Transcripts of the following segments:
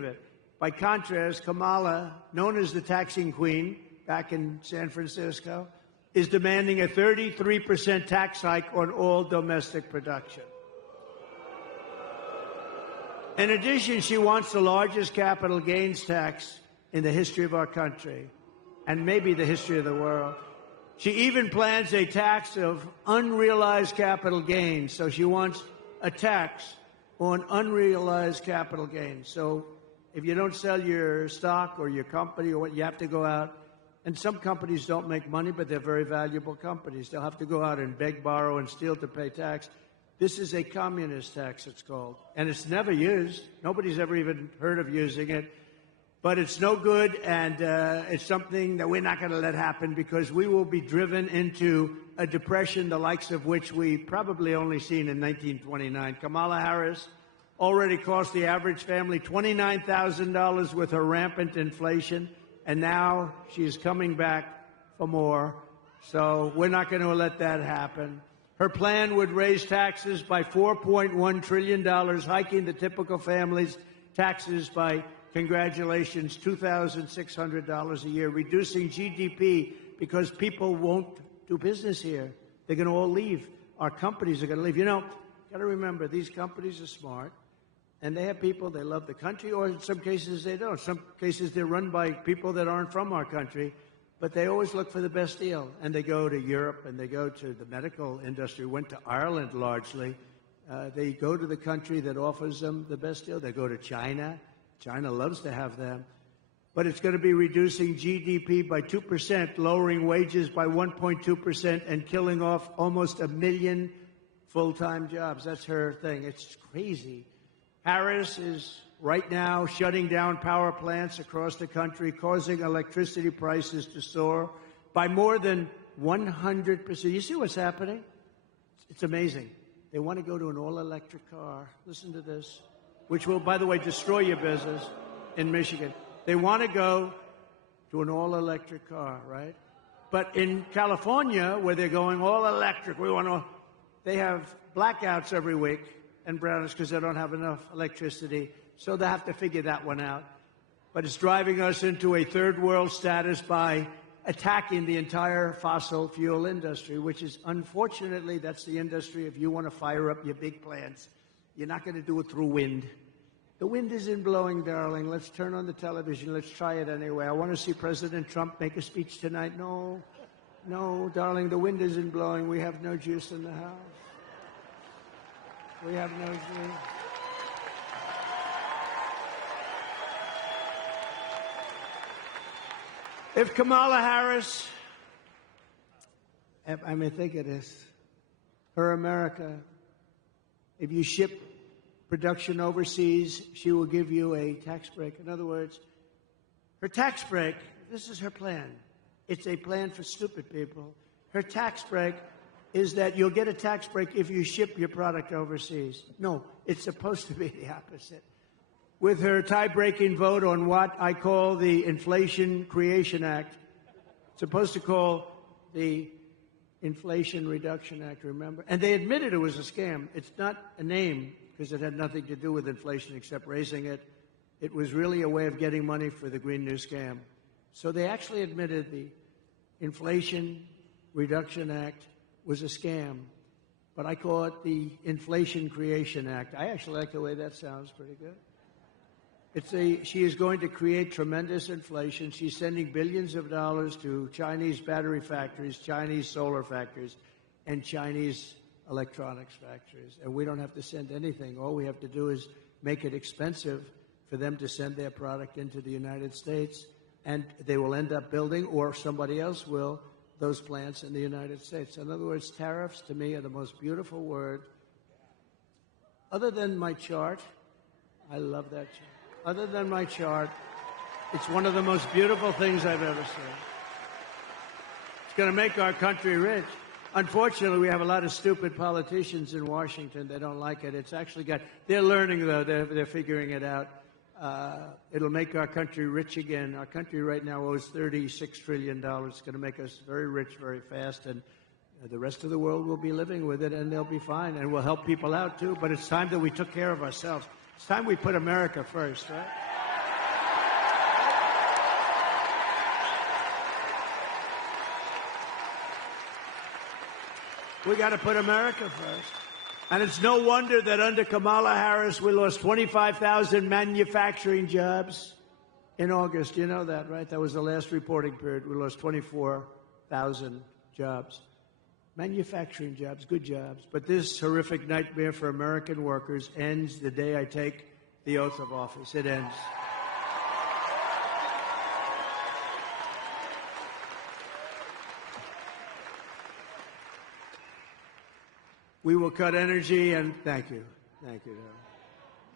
of it. By contrast, Kamala, known as the taxing queen back in San Francisco, is demanding a 33% tax hike on all domestic production. In addition, she wants the largest capital gains tax in the history of our country, and maybe the history of the world. She even plans a tax of unrealized capital gains. So she wants a tax on unrealized capital gains. So if you don't sell your stock or your company or what, you have to go out. And some companies don't make money, but they're very valuable companies. They'll have to go out and beg, borrow, and steal to pay tax. This is a communist tax, it's called. And it's never used. Nobody's ever even heard of using it. But it's no good, and it's something that we're not going to let happen, because we will be driven into a depression the likes of which we probably only seen in 1929. Kamala Harris already cost the average family $29,000 with her rampant inflation, and now she's coming back for more. So we're not going to let that happen. Her plan would raise taxes by $4.1 trillion, hiking the typical family's taxes by, congratulations, $2,600 a year, reducing GDP because people won't do business here. They're going to all leave. Our companies are going to leave. You know, got to remember, these companies are smart, and they have people, they love the country, or in some cases they don't. Some cases they're run by people that aren't from our country, but they always look for the best deal. And they go to Europe, and they go to the medical industry, went to Ireland largely. They go to the country that offers them the best deal. They go to China. China loves to have them. But it's going to be reducing GDP by 2%, lowering wages by 1.2%, and killing off almost 1 million full-time jobs. That's her thing. It's crazy. Harris is right now shutting down power plants across the country, causing electricity prices to soar by more than 100%. You see what's happening? It's amazing. They want to go to an all-electric car. Listen to this, which will, by the way, destroy your business in Michigan. They want to go to an all-electric car, right? But in California, where they're going all-electric, they have blackouts every week and brownouts because they don't have enough electricity. So they have to figure that one out. But it's driving us into a third world status by attacking the entire fossil fuel industry, which is, unfortunately, that's the industry. If you want to fire up your big plants, you're not going to do it through wind. The wind isn't blowing, darling. Let's turn on the television. Let's try it anyway. I want to see President Trump make a speech tonight. No, darling, the wind isn't blowing. We have no juice in the house. We have no juice. If Kamala Harris, I mean, think of this, her America, if you ship production overseas, she will give you a tax break. In other words, her tax break, this is her plan. It's a plan for stupid people. Her tax break is that you'll get a tax break if you ship your product overseas. No, it's supposed to be the opposite. With her tie-breaking vote on what I call the Inflation Creation Act, it's supposed to call the Inflation Reduction Act, remember? And they admitted it was a scam. It's not a name because it had nothing to do with inflation except raising it. It was really a way of getting money for the Green New Scam. So they actually admitted the Inflation Reduction Act was a scam. But I call it the Inflation Creation Act. I actually like the way that sounds pretty good. She is going to create tremendous inflation. She's sending billions of dollars to Chinese battery factories, Chinese solar factories, and Chinese electronics factories. And we don't have to send anything. All we have to do is make it expensive for them to send their product into the United States. And they will end up building, or somebody else will, those plants in the United States. In other words, tariffs to me are the most beautiful word. Other than my chart, I love that chart. Other than my chart, it's one of the most beautiful things I've ever seen. It's going to make our country rich. Unfortunately, we have a lot of stupid politicians in Washington. They don't like it. It's actually they're learning, though. They're figuring it out. It'll make our country rich again. Our country right now owes $36 trillion. It's going to make us very rich very fast, and the rest of the world will be living with it, and they'll be fine, and we'll help people out, too. But it's time that we took care of ourselves. It's time we put America first, right? We got to put America first. And it's no wonder that under Kamala Harris, we lost 25,000 manufacturing jobs in August. You know that, right? That was the last reporting period. We lost 24,000 jobs. Manufacturing jobs, good jobs. But this horrific nightmare for American workers ends the day I take the oath of office. It ends. We will cut energy and thank you. Thank you.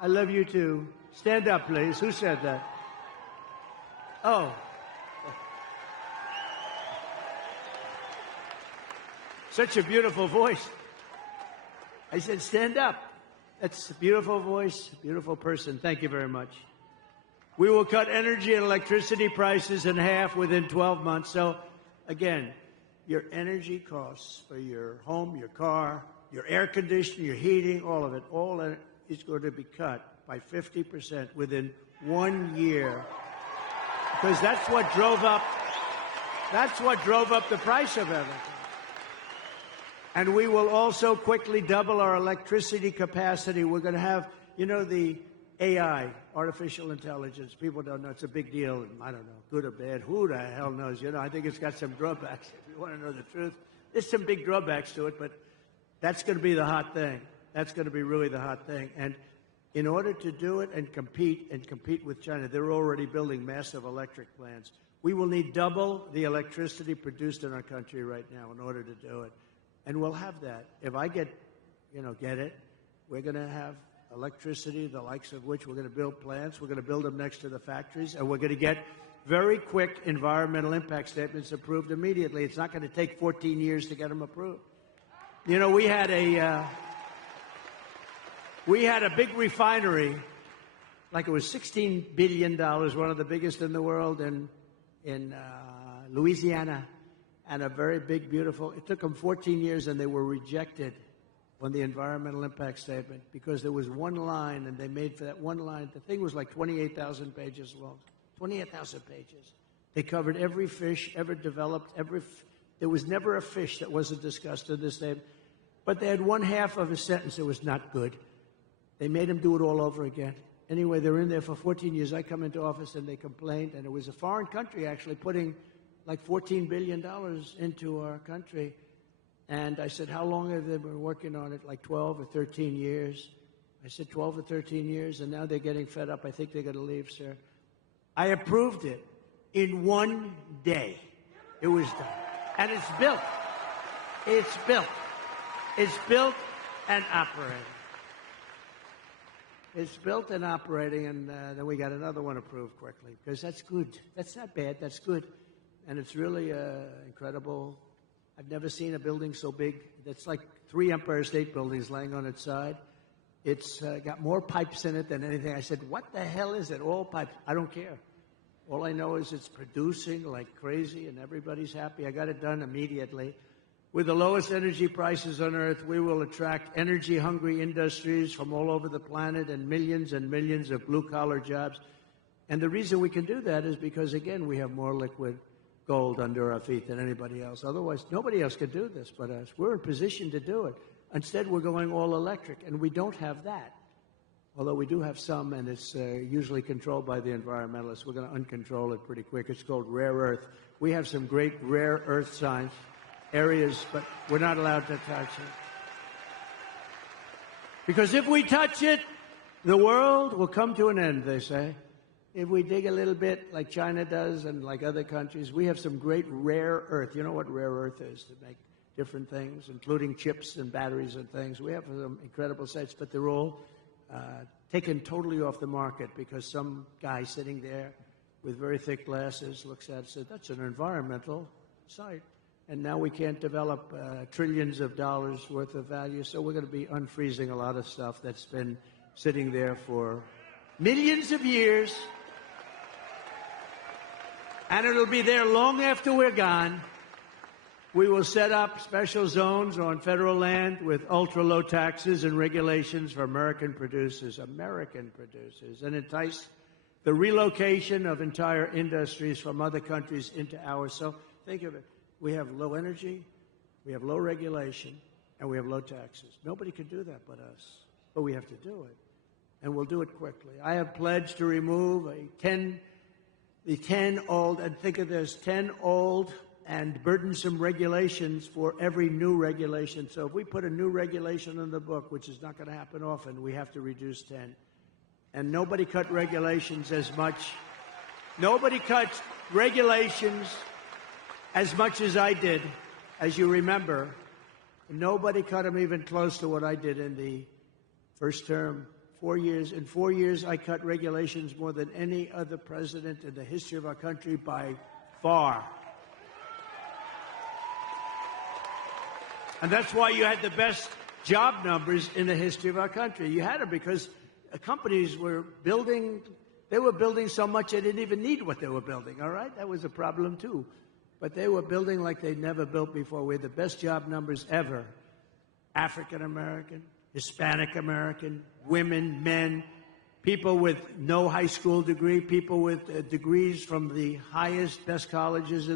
I love you too. Stand up, please. Who said that? Oh. Such a beautiful voice. I said, stand up. That's a beautiful voice, beautiful person. Thank you very much. We will cut energy and electricity prices in half within 12 months. So, again, your energy costs for your home, your car, your air conditioning, your heating, all of it, all is going to be cut by 50% within 1 year. Because that's what drove up the price of everything. And we will also quickly double our electricity capacity. We're going to have, the AI, artificial intelligence. People don't know. It's a big deal. I don't know, good or bad. Who the hell knows? I think it's got some drawbacks. If you want to know the truth, there's some big drawbacks to it, but that's going to be the hot thing. That's going to be really the hot thing. And in order to do it and compete with China, they're already building massive electric plants. We will need double the electricity produced in our country right now in order to do it. And we'll have that. If I get it, we're going to have electricity, the likes of which we're going to build plants. We're going to build them next to the factories, and we're going to get very quick environmental impact statements approved immediately. It's not going to take 14 years to get them approved. We had a big refinery, like it was $16 billion, one of the biggest in the world in Louisiana. And a very big, beautiful, it took them 14 years and they were rejected on the environmental impact statement because there was one line and they made for that one line, the thing was like 28,000 pages long, 28,000 pages. They covered every fish ever developed, there was never a fish that wasn't discussed in this statement, but they had one half of a sentence that was not good. They made them do it all over again. Anyway, they're in there for 14 years. I come into office and they complained, and it was a foreign country actually putting like $14 billion into our country. And I said, how long have they been working on it? Like 12 or 13 years. I said, 12 or 13 years, and now they're getting fed up. I think they're going to leave, sir. I approved it in 1 day. It was done. And it's built. It's built. It's built and operating. It's built and operating, and then we got another one approved quickly, because that's good. That's not bad. That's good. And it's really incredible. I've never seen a building so big. It's like 3 Empire State Buildings laying on its side. It's got more pipes in it than anything. I said, what the hell is it? All pipes. I don't care. All I know is it's producing like crazy, and everybody's happy. I got it done immediately. With the lowest energy prices on Earth, we will attract energy-hungry industries from all over the planet and millions of blue-collar jobs. And the reason we can do that is because, again, we have more liquid gold under our feet than anybody else. Otherwise, nobody else could do this but us. We're in position to do it. Instead, we're going all electric, and we don't have that. Although we do have some, and it's usually controlled by the environmentalists. We're going to uncontrol it pretty quick. It's called rare earth. We have some great rare earth science areas, but we're not allowed to touch it. Because if we touch it, the world will come to an end, they say. If we dig a little bit like China does and like other countries, we have some great rare earth. You know what rare earth is? To make different things, including chips and batteries and things. We have some incredible sites, but they're all taken totally off the market because some guy sitting there with very thick glasses looks at it and says, that's an environmental site. And now we can't develop trillions of dollars worth of value, so we're going to be unfreezing a lot of stuff that's been sitting there for millions of years. And it'll be there long after we're gone. We will set up special zones on federal land with ultra-low taxes and regulations for American producers, and entice the relocation of entire industries from other countries into ours. So think of it. We have low energy, we have low regulation, and we have low taxes. Nobody can do that but us, but we have to do it, and we'll do it quickly. I have pledged to remove the 10 old, and think of this, 10 old and burdensome regulations for every new regulation. So if we put a new regulation in the book, which is not going to happen often, we have to reduce 10. And nobody cut regulations as much. Nobody cut regulations as much as I did, as you remember. Nobody cut them even close to what I did in the first term. 4 years. In 4 years, I cut regulations more than any other president in the history of our country by far. And that's why you had the best job numbers in the history of our country. You had them because companies were building, they were building so much they didn't even need what they were building, all right? That was a problem, too. But they were building like they'd never built before. We had the best job numbers ever. African-American, Hispanic-American, women, men, people with no high school degree, people with degrees from the highest, best colleges